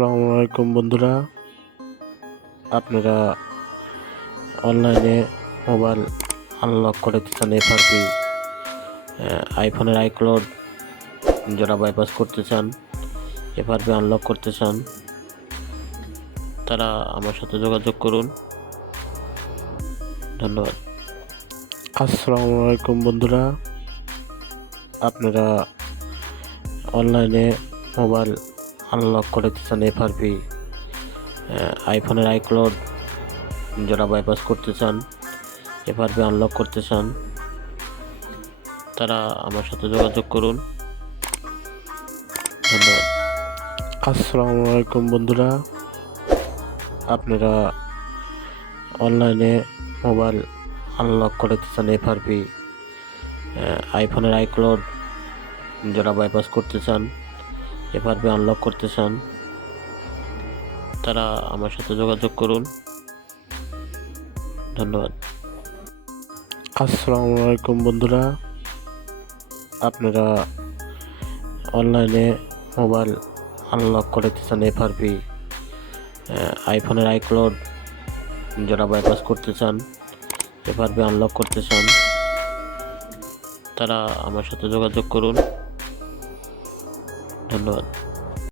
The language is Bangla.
আসসালামু আলাইকুম বন্ধুরা, আপনারা অনলাইনে মোবাইল আনলক করতে চান। এফআরপি আইফোনের আইক্লাউড যারা বাইপাস করতে চান, এফআরপি আনলক করতে চান, তারা আমার সাথে যোগাযোগ করুন। ধন্যবাদ। আসসালামু আলাইকুম বন্ধুরা, আপনারা অনলাইনে মোবাইল আনলক করতে চান। এফআরপি আইফোনের আইক্লাউড যারা বাইপাস করতে চান, এফআরপি আনলক করতে চান, তারা আমার সাথে যোগাযোগ করুন। ধন্যবাদ। আসসালামু আলাইকুম বন্ধুরা, আপনারা অনলাইনে মোবাইল আনলক করতে চান। এফআরপি আইফোনের আইক্লাউড যারা বাইপাস করতে চান, এফআরপি আনলক করতে চান, তারা আমার সাথে যোগাযোগ করুন। ধন্যবাদ। আসসালামু আলাইকুম বন্ধুরা, আপনারা অনলাইনে মোবাইল আনলক করতে চান। এফআরপি আইফোনের আইক্লাউড যারা বাইপাস করতে চান, এফআরপি আনলক করতে চান, তারা আমার সাথে যোগাযোগ করুন। ধন্যবাদ।